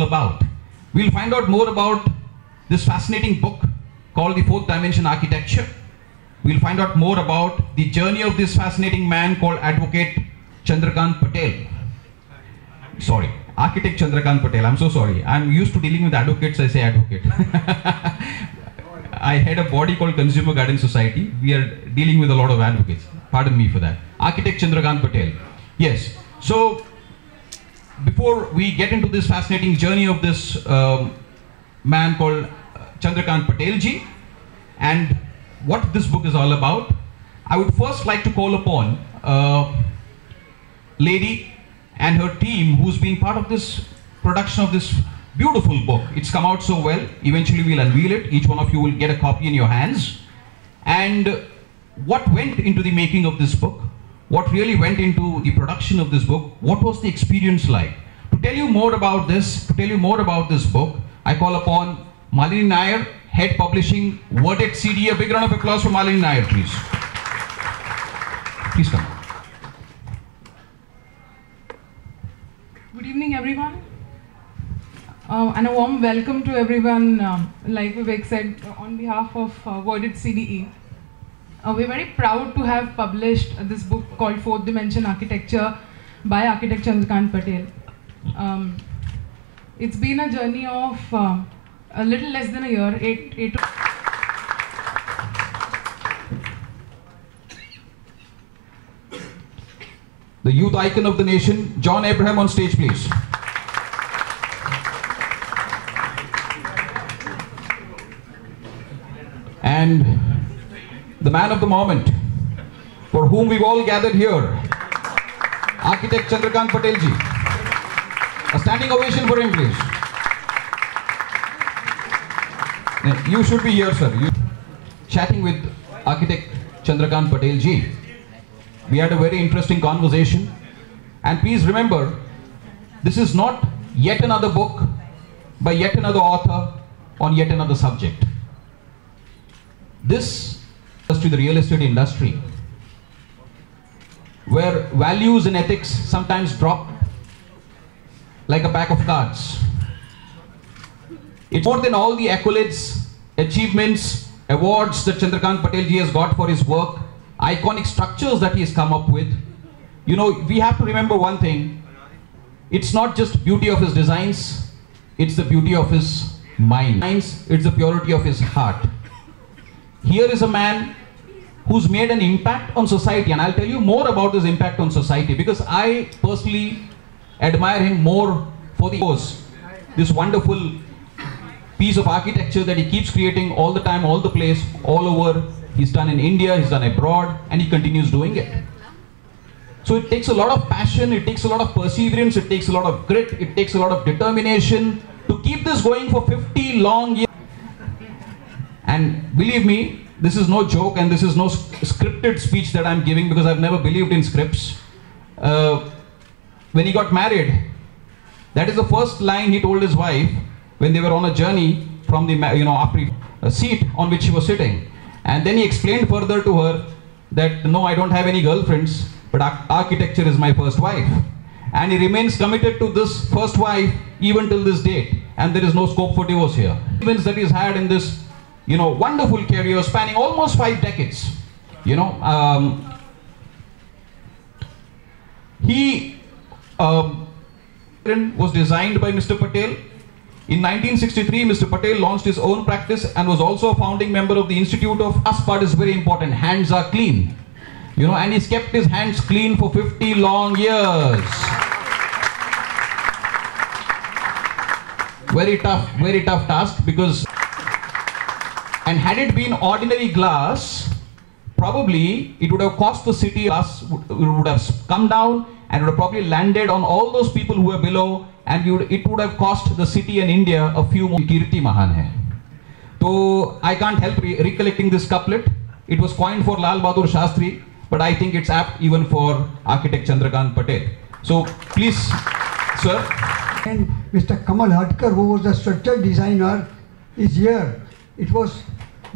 About. We'll find out more about this fascinating book called The Fourth Dimension Architecture. We'll find out more about the journey of this fascinating man called Advocate Chandrakant Patel. Sorry, Architect Chandrakant Patel. I'm so sorry. I'm used to dealing with advocates, I say advocate. I head a body called Consumer Guidance Society. We are dealing with a lot of advocates. Pardon me for that. Architect Chandrakant Patel. Yes. So, before we get into this fascinating journey of this man called Chandrakant Patel ji and what this book is all about, I would first like to call upon a lady and her team who's been part of this production of this beautiful book. It's come out so well. Eventually we'll unveil it. Each one of you will get a copy in your hands. And what went into the making of this book? What really went into the production of this book? What was the experience like? To tell you more about this, book, I call upon Malini Nair, Head Publishing, Worded CD. A big round of applause for Malini Nair, please. Please come. Good evening, everyone. And a warm welcome to everyone, like Vivek said, on behalf of Worded CDE. We're very proud to have published this book called Fourth Dimension Architecture by Architect Chandrakant Patel. It's been a journey of a little less than a year, The youth icon of the nation, John Abraham, on stage, please. And the man of the moment, for whom we've all gathered here, Architect Chandrakant Patel ji. A standing ovation for him, please. You should be here, sir. Chatting with Architect Chandrakant Patel ji. We had a very interesting conversation. And please remember, this is not yet another book by yet another author on yet another subject. This is to the real estate industry, where values and ethics sometimes drop like a pack of cards. It's more than all the accolades, achievements, awards that Chandrakant Patel ji has got for his work, iconic structures that he has come up with. You know, we have to remember one thing. It's not just beauty of his designs, it's the beauty of his mind. It's the purity of his heart. Here is a man who's made an impact on society, and I'll tell you more about his impact on society because I personally admire him more for this wonderful piece of architecture that he keeps creating all the time, all the place, all over. He's done in India, he's done abroad, and he continues doing it. So it takes a lot of passion, it takes a lot of perseverance, it takes a lot of grit, it takes a lot of determination to keep this going for 50 long years. And believe me, this is no joke and this is no scripted speech that I'm giving because I've never believed in scripts. When he got married, that is the first line he told his wife when they were on a journey from the, after a seat on which she was sitting. And then he explained further to her that, no, I don't have any girlfriends, but architecture is my first wife. and he remains committed to this first wife even till this date, and there is no scope for divorce here. Events that he's had in this, wonderful career spanning almost 5 decades. He was designed by Mr. Patel. In 1963, Mr. Patel launched his own practice and was also a founding member of the Institute of. Last part is very important. Hands are clean. And he's kept his hands clean for 50 long years. Very tough task, because, and had it been ordinary glass, probably it would have cost the city, glass would have come down and would have probably landed on all those people who were below, and it would have cost the city and India a few more. Kirti Mahan hai. So I can't help recollecting this couplet. It was coined for Lal Bahadur Shastri, but I think it's apt even for architect Chandrakant Patel. So please, sir. And Mr. Kamal Hadkar, who was the structural designer, is here. It was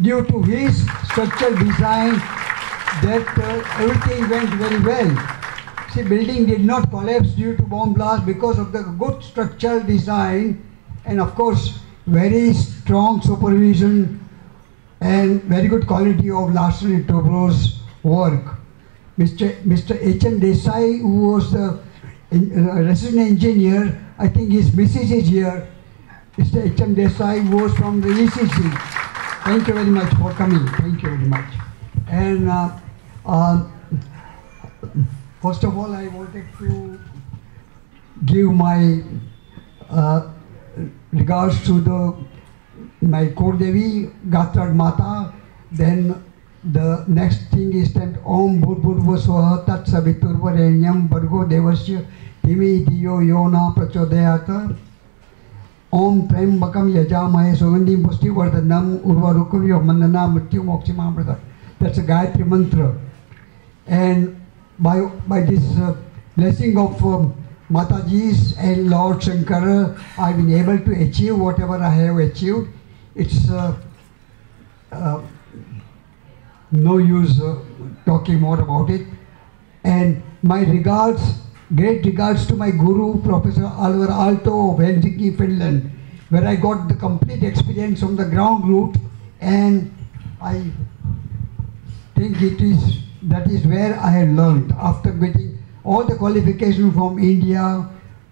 due to his structural design that everything went very well. See, building did not collapse due to bomb blast because of the good structural design and of course very strong supervision and very good quality of Larsen and Toubro's work. Mr. H.M. Desai, who was the resident engineer, I think his missus is here. Mr. H.M. Desai was from the ECC. Thank you very much for coming. Thank you very much. And first of all, I wanted to give my regards to my Kurdevi, Gatrad Mata. Then the next thing is that Om Bhurvusvaha Tat Saviturvarenyam Bhargo Devasya Dhimi Dhiyo Yona Prachodayata. Om Trembakam Yajamahe Sugandim Pushti Vardhanam Urvarukavyo Mandana Mrityu Mokshimamrita. That's a Gayatri mantra. And by this blessing of Mataji's and Lord Shankara, I've been able to achieve whatever I have achieved. It's no use talking more about it. And my regards, great regards to my guru, Professor Alvar Aalto of Helsinki, Finland, where I got the complete experience from the ground root, and I think that is where I had learned after getting all the qualifications from India,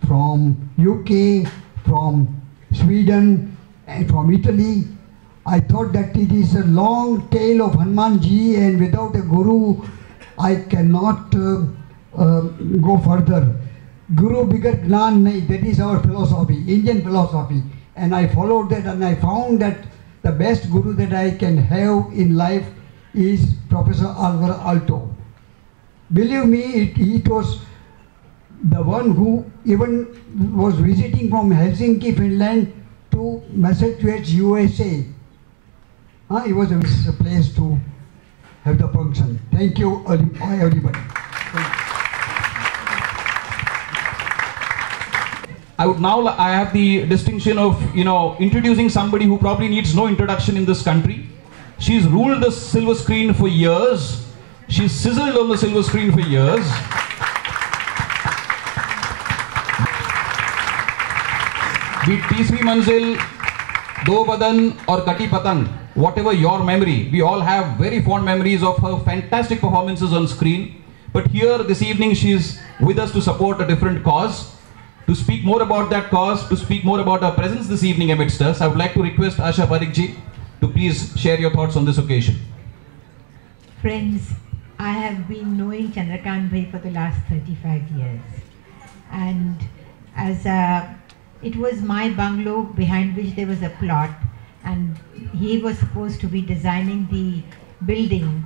from UK, from Sweden, and from Italy. I thought that it is a long tale of Hanumanji, and without a guru, I cannot go further. Guru bigat gnan nahi, that is our philosophy, Indian philosophy. And I followed that, and I found that the best guru that I can have in life is Professor Alvar Aalto. Believe me, it was the one who even was visiting from Helsinki, Finland to Massachusetts, USA. It was a place to have the function. Thank you, everybody. I have the distinction of, introducing somebody who probably needs no introduction in this country. She's ruled the silver screen for years. She's sizzled on the silver screen for years. Be it Teesri Manzil, Do Badan or Kati Patang, whatever your memory, we all have very fond memories of her fantastic performances on screen. But here this evening she's with us to support a different cause. To speak more about that cause, to speak more about her presence this evening amidst us, I would like to request Asha Parekh ji to please share your thoughts on this occasion. Friends, I have been knowing Chandrakant Bhai for the last 35 years. And it was my bungalow behind which there was a plot, and he was supposed to be designing the building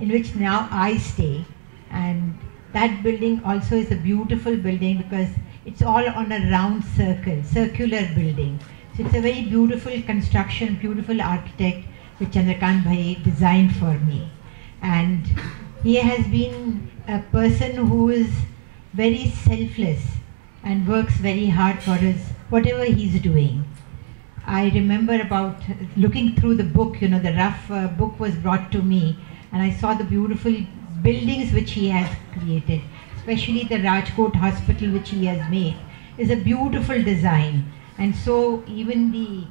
in which now I stay. And that building also is a beautiful building because it's all on a round circular building. So it's a very beautiful construction, beautiful architect which Chandrakant Bhai designed for me. And he has been a person who is very selfless and works very hard for whatever he's doing. I remember about looking through the book, the rough book was brought to me, and I saw the beautiful buildings which he has created. especially the Rajkot hospital which he has made, is a beautiful design. And so even the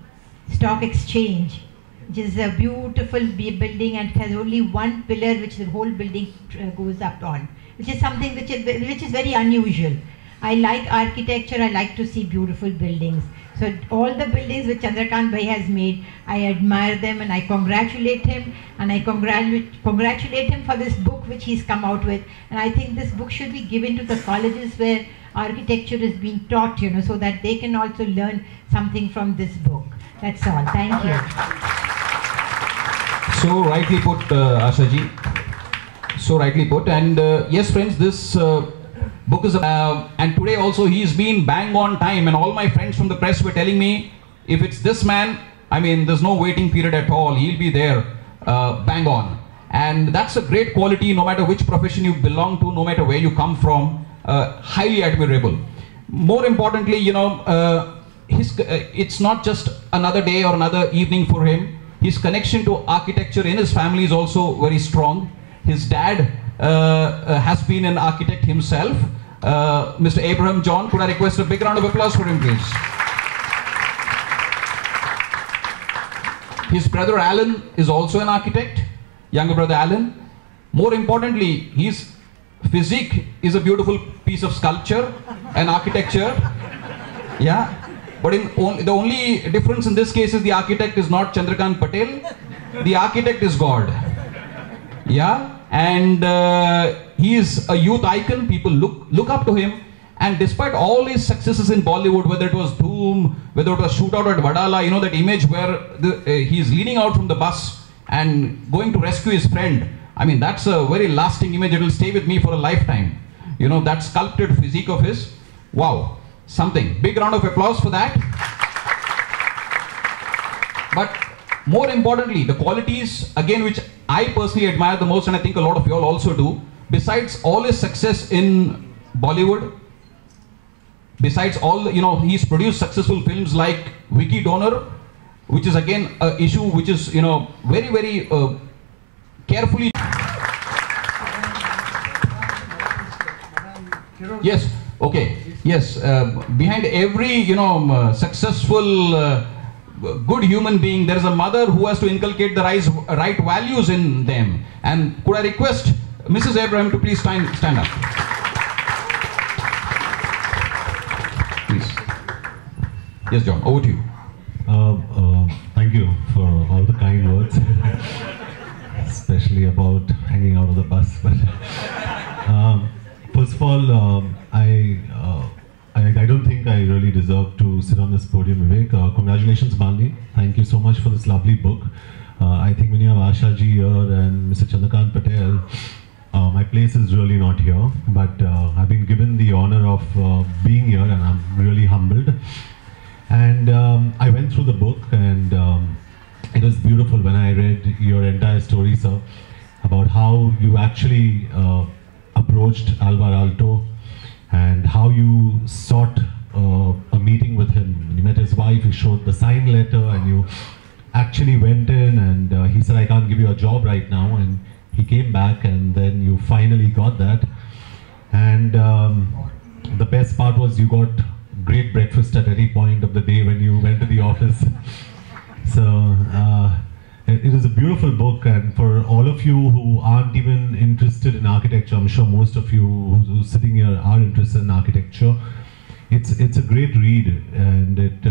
stock exchange, which is a beautiful building and has only one pillar which the whole building goes up on, which is something which is very unusual. I like architecture, I like to see beautiful buildings. So all the buildings which Chandrakant Bhai has made, I admire them and I congratulate him, and I congratulate him for this book which he's come out with. And I think this book should be given to the colleges where architecture is being taught, you know, so that they can also learn something from this book. That's all. Thank you. So rightly put, Asha ji. So rightly put. And yes, friends, this book is, and today also he's been bang on time, and all my friends from the press were telling me, if it's this man, I mean, there's no waiting period at all. He'll be there, bang on. And that's a great quality, no matter which profession you belong to, no matter where you come from, highly admirable. More importantly, you know, it's not just another day or another evening for him. His connection to architecture in his family is also very strong. His dad has been an architect himself. Mr. Abraham John, could I request a big round of applause for him, please? His brother Alan is also an architect, younger brother Alan. More importantly, his physique is a beautiful piece of sculpture and architecture. Yeah, but the only difference in this case is the architect is not Chandrakant Patel, the architect is God. Yeah, and he is a youth icon. People look up to him, and despite all his successes in Bollywood, whether it was Dhoom, whether it was Shootout at Vadala, you know, that image where he's leaning out from the bus and going to rescue his friend. I mean, that's a very lasting image. It will stay with me for a lifetime. You know, that sculpted physique of his. Wow, something. Big round of applause for that. But more importantly, the qualities, again, which I personally admire the most, and I think a lot of you all also do, besides all his success in Bollywood, besides all, you know, he's produced successful films like Vicky Donor, which is again an issue which is, you know, very, very carefully. Yes, okay, yes, behind every, you know, successful, good human being, there is a mother who has to inculcate the right values in them. And could I request Mrs. Abraham to please stand up? Please. Yes, John, over to you. Thank you for all the kind words, especially about hanging out of the bus. But first of all, I don't think I really deserve to sit on this podium, Vivek. Congratulations, Malini. Thank you so much for this lovely book. I think when you have Asha ji here and Mr. Chandrakant Patel, my place is really not here, but I've been given the honor of being here, and I'm really humbled. And I went through the book, and it was beautiful when I read your entire story, sir, about how you actually approached Alvar Aalto and how you sought a meeting with him. You met his wife, you showed the signed letter, and you actually went in, and he said, I can't give you a job right now, and he came back, and then you finally got that. And the best part was you got great breakfast at any point of the day when you went to the office. So it is a beautiful book, and for all of you who aren't even interested in architecture, I'm sure most of you who's sitting here are interested in architecture. It's a great read, and it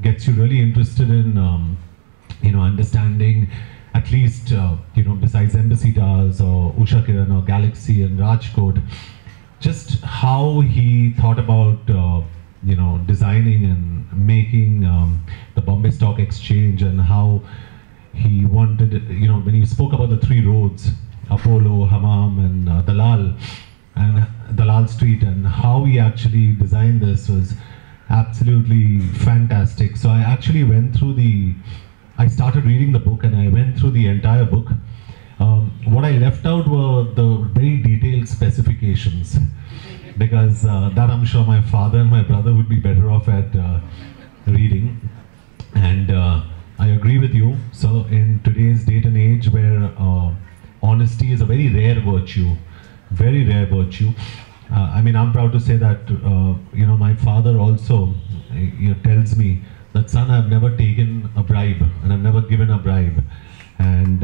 gets you really interested in you know, understanding at least you know, besides Embassy Towers or Usha Kiran or Galaxy and Rajkot, just how he thought about you know, designing and making the Bombay Stock Exchange, and how he wanted it, you know, when he spoke about the three roads, Apollo, Hammam and Dalal Street, and how he actually designed this was absolutely fantastic. So I actually went through I started reading the book, and I went through the entire book. What I left out were the very detailed specifications, because that I'm sure my father and my brother would be better off at reading. And I agree with you. So in today's date and age where honesty is a very rare virtue, I mean, I'm proud to say that, you know, my father also tells me that, son, I've never taken a bribe and I've never given a bribe. And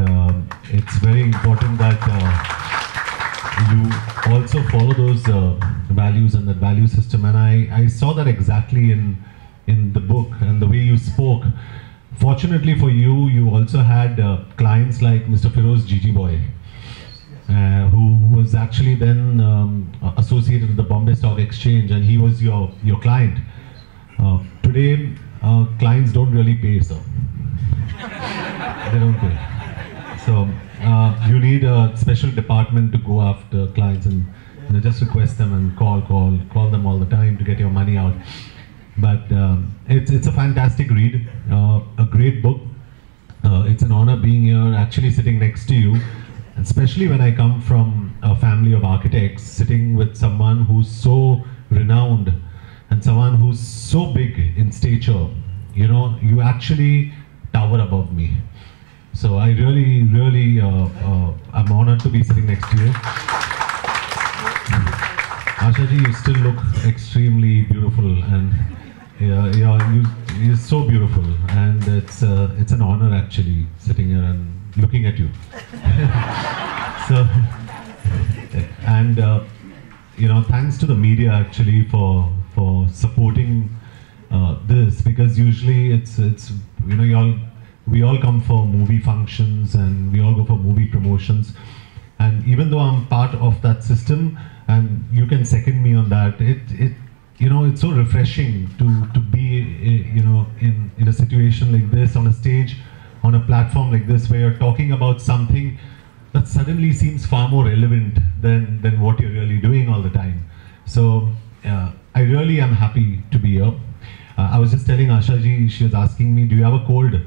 it's very important that you also follow those values and that value system. And I saw that exactly in the book and the way you spoke. Fortunately for you, you also had clients like Mr. Feroz Gigi Boy, who was actually then associated with the Bombay Stock Exchange, and he was your client. Today, clients don't really pay, sir. They don't pay. So you need a special department to go after clients and, you know, just request them and call them all the time to get your money out. But it's a fantastic read, a great book. It's an honor being here, actually sitting next to you, especially when I come from a family of architects, sitting with someone who's so renowned and someone who's so big in stature. You know, you actually tower above me. So I really, I'm honored to be sitting next to you. Asha ji, you still look extremely beautiful, and you're so beautiful, and it's an honor actually sitting here and looking at you. So, and you know, thanks to the media actually for supporting this, because usually it's you know, we all come for movie functions and we all go for movie promotions, and even though I'm part of that system and you can second me on that, you know, it's so refreshing to be you know, in a situation like this, on a stage, on a platform like this, where you're talking about something that suddenly seems far more relevant than what you're really doing all the time. So I really am happy to be here. I was just telling Asha ji, she was asking me, do you have a cold?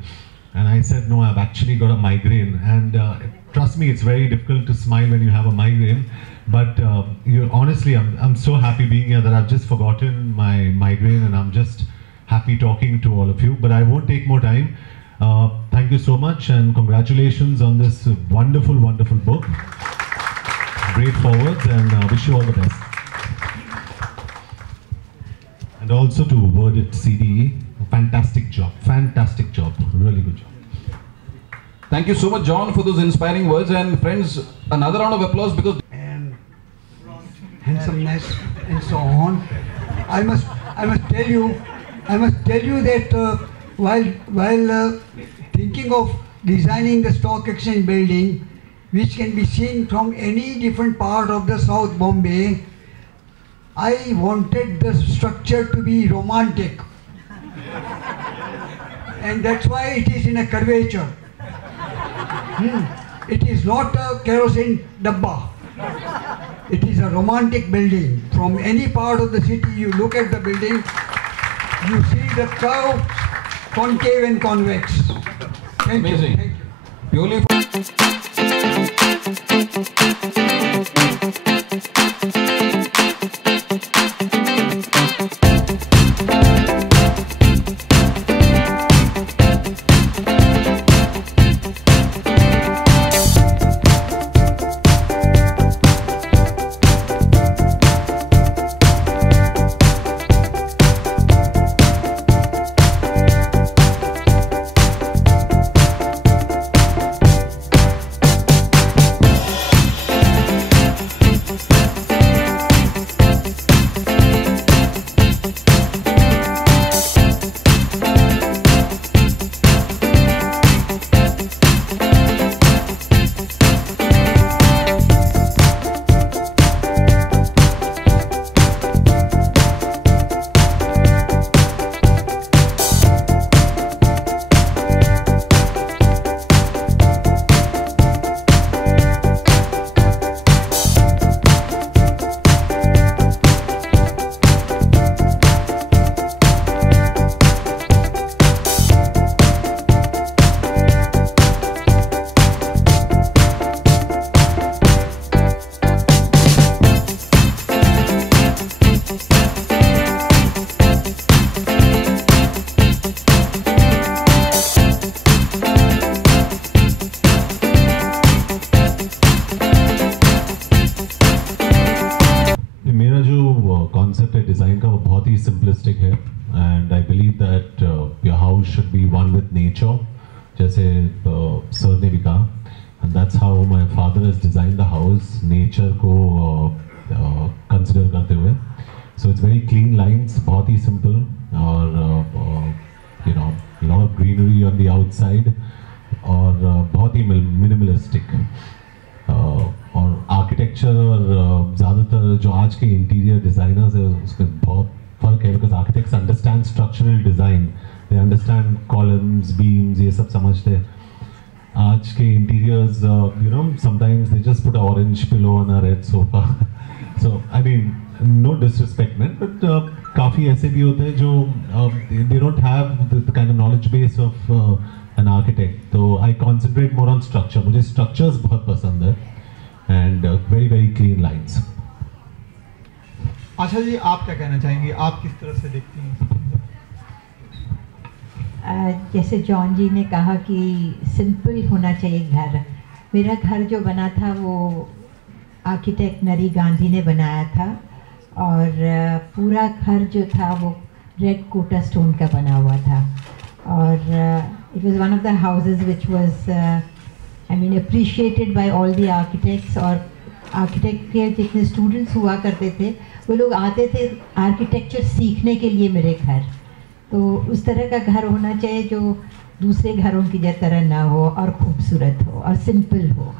And I said, no, I've actually got a migraine. And trust me, it's very difficult to smile when you have a migraine. But honestly, I'm so happy being here that I've just forgotten my migraine, and I'm just happy talking to all of you. But I won't take more time. Thank you so much, and congratulations on this wonderful, wonderful book. Great forwards, and wish you all the best. And also to Wordit CDE, fantastic job, really good job. Thank you so much, John, for those inspiring words. And friends, another round of applause, because and handsomeness and so on. I must tell you that while thinking of designing the stock exchange building, which can be seen from any different part of the South Bombay, I wanted the structure to be romantic, and that's why it is in a curvature. It is not a kerosene dabba. It is a romantic building. From any part of the city, you look at the building, you see the curve, concave and convex. Thank you. Amazing. Thank you. Purely minimalistic है, and I believe that your house should be one with nature, जैसे sir ने भी कहा, and that's how my father has designed the house, nature को consider करते हुए. So it's very clean lines, बहुत ही simple, और you know, a lot of greenery on the outside, और बहुत ही minimalistic. और आर्किटेक्चर और ज़्यादातर जो आज के इंटीरियर डिज़ाइनर्स है उसमें बहुत फ़र्क है, because architects understand structural design, they understand columns, beams, ये सब समझते हैं. आज के interiors you know sometimes they just put orange pillow on a red sofa. So I mean no disrespect man, but काफ़ी ऐसे भी होते हैं जो they don't have the kind of knowledge base of an architect. So I concentrate more on structure. मुझे structures बहुत पसंद है, and very very clean lines. Asha ji, आप क्या कहना चाहेंगी? आप किस तरह से देखती हैं? जैसे जॉन जी ने कहा कि सिंपल होना चाहिए घर. मेरा घर जो बना था वो आर्किटेक्ट नरी गांधी ने बनाया था, और पूरा घर जो था वो रेड कोटा स्टोन का बना हुआ था, और it was one of the houses which was I mean appreciated by all the architects. और आर्किटेक्ट के जितने स्टूडेंट्स हुआ करते थे वो लोग आते थे आर्किटेक्चर सीखने के लिए मेरे घर. तो उस तरह का घर होना चाहिए जो दूसरे घरों की तरह ना हो, और खूबसूरत हो और सिंपल हो.